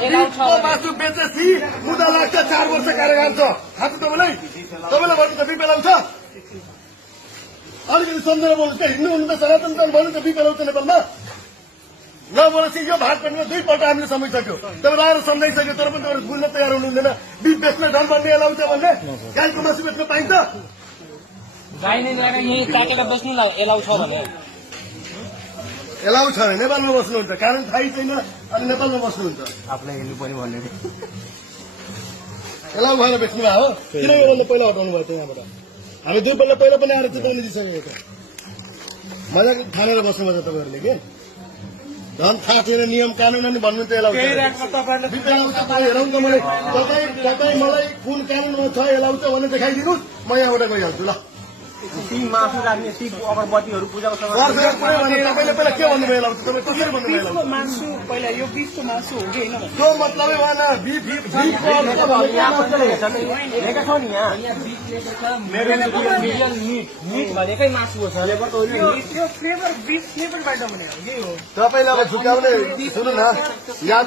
बिफको मासु बेचेपछि मुद्दा लाग्छ 4 वर्ष कारागार छ थाहा छ तपाईँलाई भन्नु त बिप एलाउ छ अलिकति सम्झेर बोल्नु त हिँड्नु हुनु त सनातन धर्म भन्नु त बिप एलाउ छ नेपालमा नबोलेपछि यो भाग पनि 2 पल्ट हामीले सम्झिसक्यो तपाईँ आएर सम्झाइसक्यो तर पनि तपाईँ बुझ्न तयार हुनुहुँदैन बिप बेच्न धन भन्ने एलाउ छ भन्ने गाईको मासु बेच्न पाइन्छ गाई नै ल्याएर यहीँ काटेर बस्नु एलाउ छ भने एलाउ छ भने नेपालमा बस्नुहुन्छ कारण थाहै छैन अनि नेपालमा बस्नुहुन्छ आफूलाई हेर्नु पनि भन्ने एलाउ भएर बेच्नु भयो हो किन योभन्दा पहिला हटाउनु भयो यहाँबाट हामी 2 पल्ट पहिला पनि आएर चेतावनी दिइसकेको मजा खानेर बस्नुभयो तपाईँहरूले के धन थाहा छैन नियम कानून अनि भन्नु त एलाउ हेरौँ त मलाई तपाईँ मलाई कुन कानूनमा छ एलाउ छ भने देखाइदिनुहोस् म यहाँबाट गइहाल्छु ल ती मासु राख्ने ती अगरबत्तीहरू पूजाको तपाईँले पहिला के भन्नुभयो एलाउ छ तपाईँ कसरी भन्नुभयो मासु पहिला यो बिफको मासु हो कि होइन त्यो मतलबै भएन लेखेको छ नि यहाँ मिट भनेकै मासु हो सर यो फ्लेभर बिफ फ्लेभर बाइट भने हो यही हो तपाईँले अब झुकाउने सुन्नु न यहाँ